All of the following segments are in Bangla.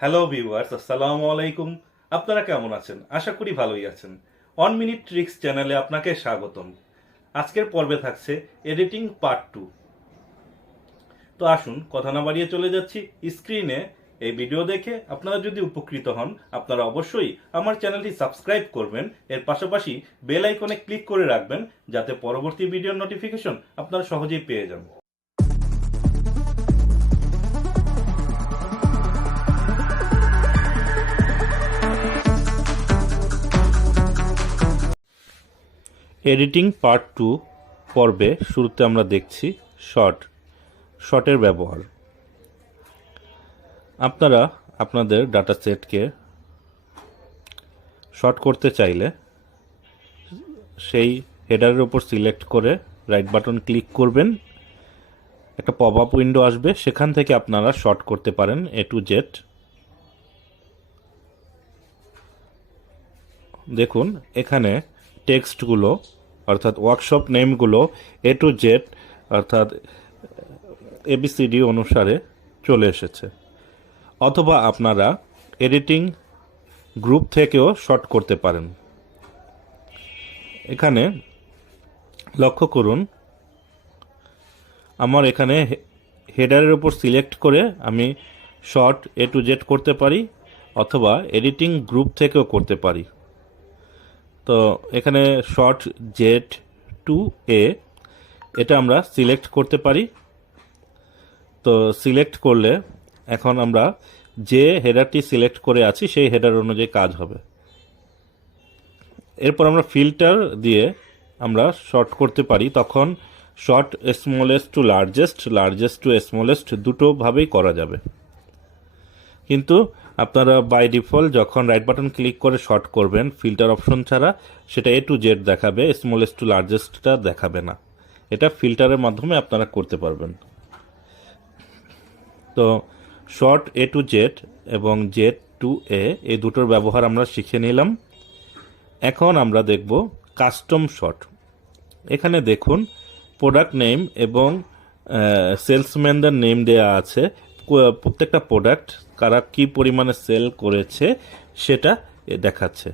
হ্যালো ভিউয়ার্স, আসসালামু আলাইকুম। আপনারা কেমন আছেন? আশা করি ভালোই আছেন। 1 মিনিট ট্রিক্স চ্যানেলে আপনাকে স্বাগতম। আজকের পর্বে থাকছে এডিটিং পার্ট 2। তো আসুন কথা না বাড়িয়ে চলে যাচ্ছি স্ক্রিনে। এই ভিডিও দেখে আপনারা যদি উপকৃত হন, আপনারা অবশ্যই আমার চ্যানেলটি সাবস্ক্রাইব করবেন। এর পাশাপাশি বেল আইকনে ক্লিক করে রাখবেন, যাতে পরবর্তী ভিডিওর নোটিফিকেশন আপনারা সহজেই পেয়ে যান। এডিটিং পার্ট 2 পর্বে শুরুতে আমরা দেখছি শর্টের ব্যবহার। আপনারা আপনাদের ডাটা সেটকে শর্ট করতে চাইলে সেই হেডারের উপর সিলেক্ট করে রাইট বাটন ক্লিক করবেন। একটা পপ আপ উইন্ডো আসবে, সেখান থেকে আপনারা শর্ট করতে পারেন A to Z। দেখুন এখানে টেক্সটগুলো অর্থাৎ ওয়ার্কশপ নেমগুলো A to Z অর্থাৎ ABCD অনুসারে চলে এসেছে। অথবা আপনারা এডিটিং গ্রুপ থেকেও শর্ট করতে পারেন। এখানে লক্ষ্য করুন, আমার এখানে হেডারের উপর সিলেক্ট করে আমি শর্ট A to Z করতে পারি, অথবা এডিটিং গ্রুপ থেকেও করতে পারি। তো এখানে শর্ট Z2A এটা আমরা সিলেক্ট করতে পারি। তো সিলেক্ট করলে এখন আমরা যে হেডারটি সিলেক্ট করে আছি সেই হেডার অনুযায়ী কাজ হবে। এরপর আমরা ফিল্টার দিয়ে আমরা শর্ট করতে পারি। তখন sort smallest to largest, largest to smallest দুটোভাবেই করা যাবে। কিন্তু আপনারা বাই ডিফল্ট যখন রাইট বাটন ক্লিক করে শর্ট করবেন ফিল্টার অপশন ছাড়া, সেটা A to Z দেখাবে, স্মলেস্ট টু লার্জেস্টটা দেখাবে না। এটা ফিল্টারের মাধ্যমে আপনারা করতে পারবেন। তো শর্ট A to Z এবং Z2A এই দুটোর ব্যবহার আমরা শিখে নিলাম। এখন আমরা দেখব কাস্টম শর্ট। এখানে দেখুন প্রোডাক্ট নেম এবং সেলসম্যানদের নেম দেয়া আছে। প্রত্যেকটা প্রোডাক্ট কারা কি পরিমাণে সেল করেছে সেটা দেখাচ্ছে।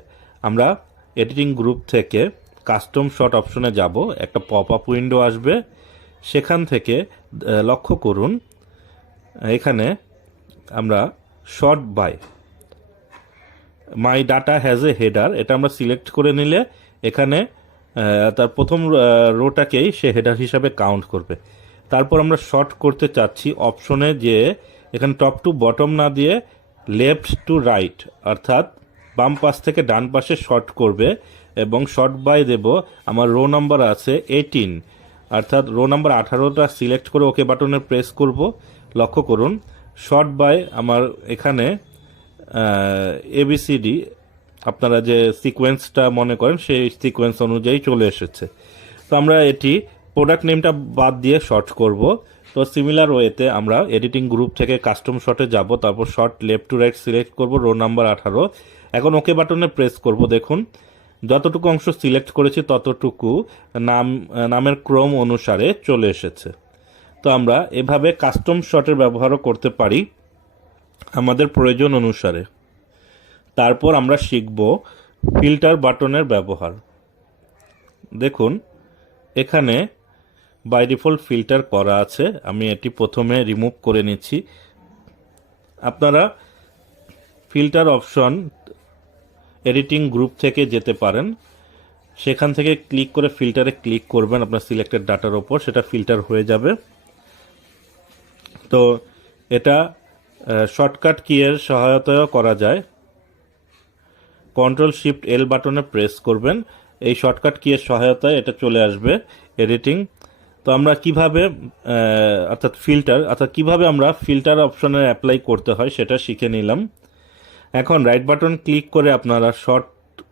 আমরা এডিটিং গ্রুপ থেকে কাস্টম শর্ট অপশনে যাব, একটা পপ আপ উইন্ডো আসবে। সেখান থেকে লক্ষ্য করুন এখানে আমরা sort by my data has a header এটা আমরা সিলেক্ট করে নিলে এখানে তার প্রথম রোটাকেই সে হেডার হিসাবে কাউন্ট করবে। তারপর আমরা শর্ট করতে চাচ্ছি অপশনে, যে এখানে টপ টু বটম না দিয়ে লেফট টু রাইট অর্থাৎ বাম পাশ থেকে ডান পাশে শর্ট করবে। এবং শর্ট বাই দেব, আমার রো নাম্বার আছে 18 অর্থাৎ রো নাম্বার 18টা সিলেক্ট করে ওকে বাটনে প্রেস করব। লক্ষ্য করুন শর্ট বাই আমার এখানে ABCD আপনারা যে সিকোয়েন্সটা মনে করেন সেই সিকোয়েন্স অনুযায়ী চলে এসেছে। তো আমরা এটি প্রোডাক্ট নেমটা বাদ দিয়ে শর্ট করব। তো সিমিলার ওয়েতে আমরা এডিটিং গ্রুপ থেকে কাস্টম শর্টে যাব, তারপর short left to right select করব, রো নাম্বার 18। এখন ওকে বাটনে প্রেস করব। দেখুন যতটুকু অংশ সিলেক্ট করেছি ততটুকু নামের ক্রম অনুসারে চলে এসেছে। তো আমরা এভাবে কাস্টম শর্টের ব্যবহারও করতে পারি আমাদের প্রয়োজন অনুসারে। তারপর আমরা শিখব ফিল্টার বাটনের ব্যবহার। দেখুন এখানে বাই ডিফল্ট ফিল্টার করা আছে, আমি এটি প্রথমে রিমুভ করে নিচ্ছি। আপনারা ফিল্টার অপশন এডিটিং গ্রুপ থেকে যেতে পারেন, সেখান থেকে ক্লিক করে ফিল্টারে ক্লিক করবেন আপনার সিলেক্টেড ডাটার ওপর, সেটা ফিল্টার হয়ে যাবে। তো এটা শর্টকাট কিয়ের সহায়তায়ও করা যায়। Ctrl+Shift+L বাটনে প্রেস করবেন, এই শর্টকাট কিয়ের সহায়তায় এটা চলে আসবে এডিটিং। তো আমরা কিভাবে কিভাবে আমরা ফিল্টার অপশনে অ্যাপ্লাই করতে হয় সেটা শিখে নিলাম। এখন রাইট বাটন ক্লিক করে আপনারা শর্ট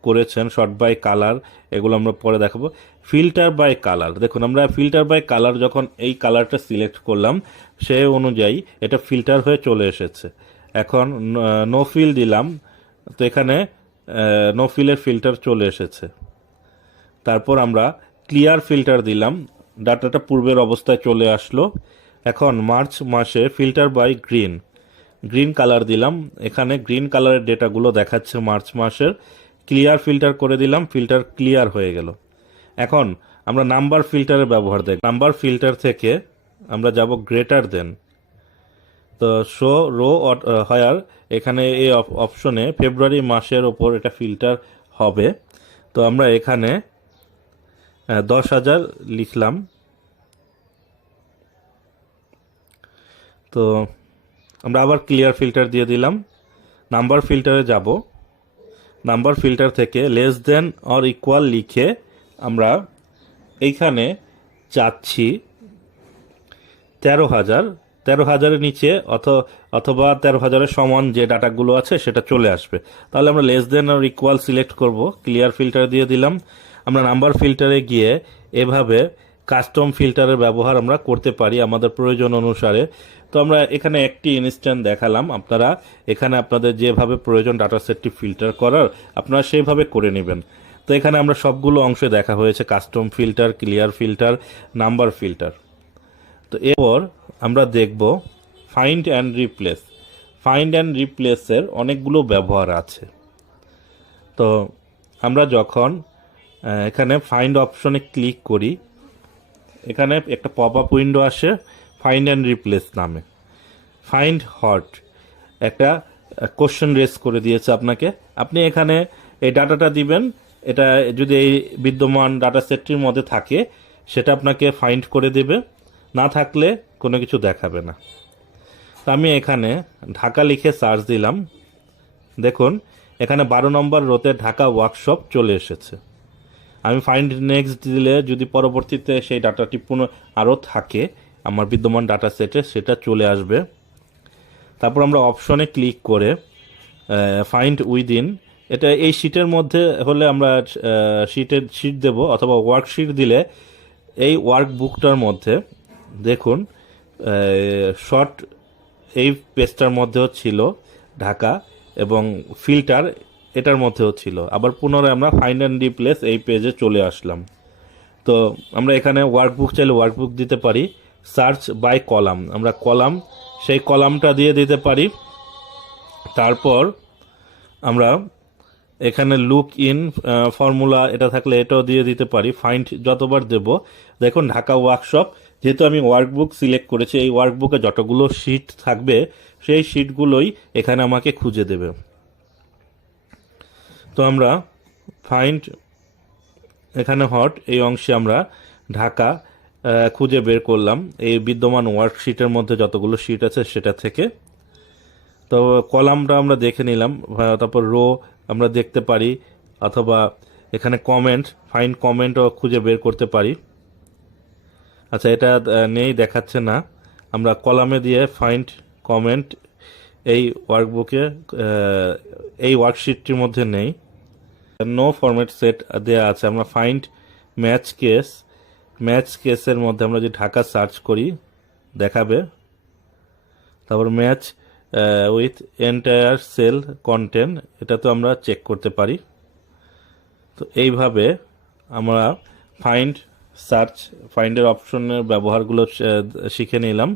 করেছেন, শর্ট বাই কালার, এগুলো আমরা পরে দেখাবো। ফিল্টার বাই কালার, দেখুন আমরা ফিল্টার বাই কালার যখন এই কালারটা সিলেক্ট করলাম সে অনুযায়ী এটা ফিল্টার হয়ে চলে এসেছে। এখন নো ফিল দিলাম, তো এখানে নো ফিলের ফিল্টার চলে এসেছে। তারপর আমরা ক্লিয়ার ফিল্টার দিলাম, ডাটাটা পূর্বের অবস্থায় চলে আসলো। এখন মার্চ মাসে filter by green, green colour দিলাম। এখানে গ্রিন কালারের ডেটাগুলো দেখাচ্ছে মার্চ মাসের। ক্লিয়ার ফিল্টার করে দিলাম, ফিল্টার ক্লিয়ার হয়ে গেল। এখন আমরা নাম্বার ফিল্টারের ব্যবহার দেখব। নাম্বার ফিল্টার থেকে আমরা যাব গ্রেটার দেন। তো শো রো হায়ার, এখানে এই অপশনে ফেব্রুয়ারি মাসের ওপর এটা ফিল্টার হবে। তো আমরা এখানে 10,000 লিখলাম। তো আমরা আবার ক্লিয়ার ফিল্টার দিয়ে দিলাম। নাম্বার ফিল্টারে যাব। নাম্বার ফিল্টার থেকে লেস দেন অর ইকুয়াল লিখে আমরা এইখানে চাচ্ছি 13,000। 13,000-এর নিচে অথবা 13,000-এর সমান যে ডাটাগুলো আছে সেটা চলে আসবে। তাহলে আমরা less than or equal select করব, ক্লিয়ার ফিল্টার দিয়ে দিলাম। আমরা নাম্বার ফিল্টারে গিয়ে এভাবে কাস্টম ফিল্টারের ব্যবহার আমরা করতে পারি আমাদের প্রয়োজন অনুসারে। তো আমরা এখানে একটি ইনস্ট্যান্ট দেখালাম, আপনারা এখানে আপনাদের যেভাবে প্রয়োজন ডাটা সেটটি ফিল্টার করার আপনারা সেইভাবে করে নেবেন। তো এখানে আমরা সবগুলো অংশে দেখা হয়েছে custom filter, clear filter, number filter. তো এরপর আমরা দেখব find and replace. Find and রিপ্লেসের অনেকগুলো ব্যবহার আছে। তো আমরা যখন এখানে ফাইন্ড অপশনে ক্লিক করি, এখানে একটা পপ আপ উইন্ডো আসে ফাইন্ড অ্যান্ড রিপ্লেস নামে। ফাইন্ড হট একটা কোশ্চেন রেজ করে দিয়েছে আপনাকে। আপনি এখানে এই ডাটাটা দিবেন, এটা যদি এই বিদ্যমান ডাটা সেটটির মধ্যে থাকে সেটা আপনাকে ফাইন্ড করে দেবে, না থাকলে কোনো কিছু দেখাবে না। তো আমি এখানে ঢাকা লিখে সার্চ দিলাম। দেখুন এখানে 12 নম্বর রোতে ঢাকা ওয়ার্কশপ চলে এসেছে। আমি ফাইন্ড নেক্সট দিলে যদি পরবর্তীতে সেই ডাটাটি আরও থাকে আমার বিদ্যমান ডাটা সেটে, সেটা চলে আসবে। তারপর আমরা অপশনে ক্লিক করে ফাইন্ড উইদিন, এটা এই শিটের মধ্যে হলে আমরা শিট দেব, অথবা ওয়ার্কশিট দিলে এই ওয়ার্কবুকটার মধ্যে দেখুন শর্ট এই পেজটার মধ্যেও ছিল ঢাকা, এবং ফিল্টার এটার মধ্যেও ছিল। আবার পুনরায় আমরা ফাইন্ড অ্যান্ড রিপ্লেস এই পেজে চলে আসলাম। তো আমরা এখানে ওয়ার্কবুক চাইলে ওয়ার্কবুক দিতে পারি। সার্চ বাই কলাম, আমরা কলাম সেই কলামটা দিয়ে দিতে পারি। তারপর আমরা এখানে লুক ইন ফর্মুলা এটা থাকলে এটাও দিয়ে দিতে পারি। ফাইন্ড যতবার দেব, দেখুন ঢাকা ওয়ার্কশপ, যেহেতু আমি ওয়ার্কবুক সিলেক্ট করেছি, এই ওয়ার্কবুকে যতগুলো শিট থাকবে সেই শিটগুলোই এখানে আমাকে খুঁজে দেবে। তো আমরা ফাইন্ড এখানে হট এই অংশে আমরা ঢাকা খুঁজে বের করলাম এই বিদ্যমান ওয়ার্কশিটের মধ্যে যতগুলো শিট আছে সেটা থেকে। তো কলামটা আমরা দেখে নিলাম, তারপর রো আমরা দেখতে পারি, অথবা এখানে কমেন্ট, ফাইন্ড কমেন্টও খুঁজে বের করতে পারি। আচ্ছা এটা নেই, দেখাচ্ছে না। আমরা কলামে দিয়ে ফাইন্ড কমেন্ট এই ওয়ার্কবুকে এই ওয়ার্কশিটটির মধ্যে নেই, নো ফরম্যাট সেট দেয়া আছে। আমরা ফাইন্ড ম্যাচ কেস, ম্যাচ কেসের মধ্যে আমরা যদি ঢাকা সার্চ করি দেখাবে। তারপর match with entire cell content, এটা তো আমরা চেক করতে পারি। তো এইভাবে আমরা ফাইন্ড সার্চ ফাইন্ডের অপশনের ব্যবহারগুলো শিখে নিলাম।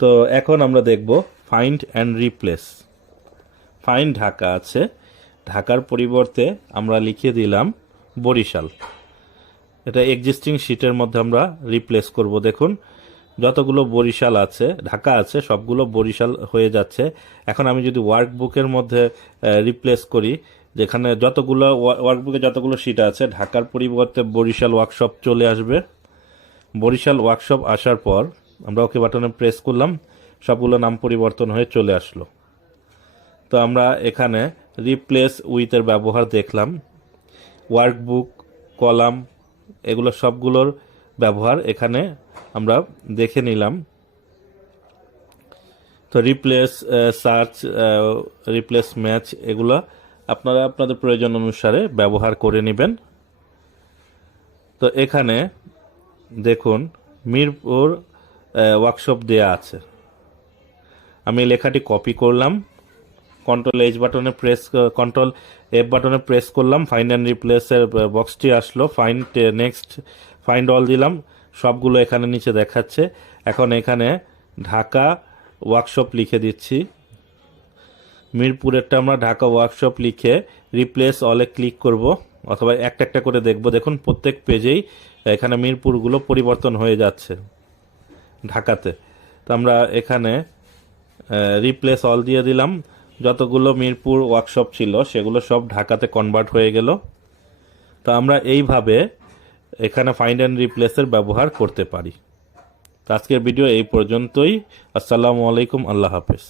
তো এখন আমরা দেখব find and replace. Find Dhaka আছে, ঢাকার পরিবর্তে আমরা লিখে দিলাম বরিশাল। এটা এক্সিস্টিং শিটের মধ্যে আমরা রিপ্লেস করব। দেখুন যতগুলো বরিশাল আছে, ঢাকা আছে, সবগুলো বরিশাল হয়ে যাচ্ছে। এখন আমি যদি ওয়ার্কবুকের মধ্যে রিপ্লেস করি, যেখানে যতগুলো ওয়ার্কবুকে যতগুলো শিট আছে, ঢাকার পরিবর্তে বরিশাল ওয়ার্কশপ চলে আসবে। বরিশাল ওয়ার্কশপ আসার পর আমরা ওকে বাটনে প্রেস করলাম, সবগুলো নাম পরিবর্তন হয়ে চলে আসলো। তো আমরা এখানে রিপ্লেস উইথের ব্যবহার দেখলাম, ওয়ার্কবুক, কলাম, এগুলো সবগুলোর ব্যবহার এখানে আমরা দেখে নিলাম। তো রিপ্লেস সার্চ, রিপ্লেস ম্যাচ, এগুলো আপনারা আপনাদের প্রয়োজন অনুসারে ব্যবহার করে নেবেন। তো এখানে দেখুন মিরপুর ওয়ার্কশপ দেয়া আছে। আমি লেখাটি কপি করলাম, কন্ট্রোল এফ বাটনে প্রেস করলাম, ফাইন্ড অ্যান্ড রিপ্লেসের বক্সটি আসলো। ফাইন্ড নেক্সট, ফাইন্ড অল দিলাম, সবগুলো এখানে নিচে দেখাচ্ছে। এখন এখানে ঢাকা ওয়ার্কশপ লিখে দিচ্ছি। মিরপুরেরটা আমরা ঢাকা ওয়ার্কশপ লিখে রিপ্লেস অলে ক্লিক করব, অথবা একটা একটা করে দেখব। দেখুন প্রত্যেক পেজেই এখানে মিরপুরগুলো পরিবর্তন হয়ে যাচ্ছে ঢাকাতে। তো আমরা এখানে রিপ্লেস অল দিয়ে দিলাম। যতগুলো মিরপুর ওয়ার্কশপ ছিল সেগুলো সব ঢাকাতে কনভার্ট হয়ে গেল। তো আমরা এইভাবে এখানে ফাইন্ড অ্যান্ড রিপ্লেসের ব্যবহার করতে পারি। তো আজকের ভিডিও এই পর্যন্তই। আসসালামু আলাইকুম, আল্লাহ হাফেজ।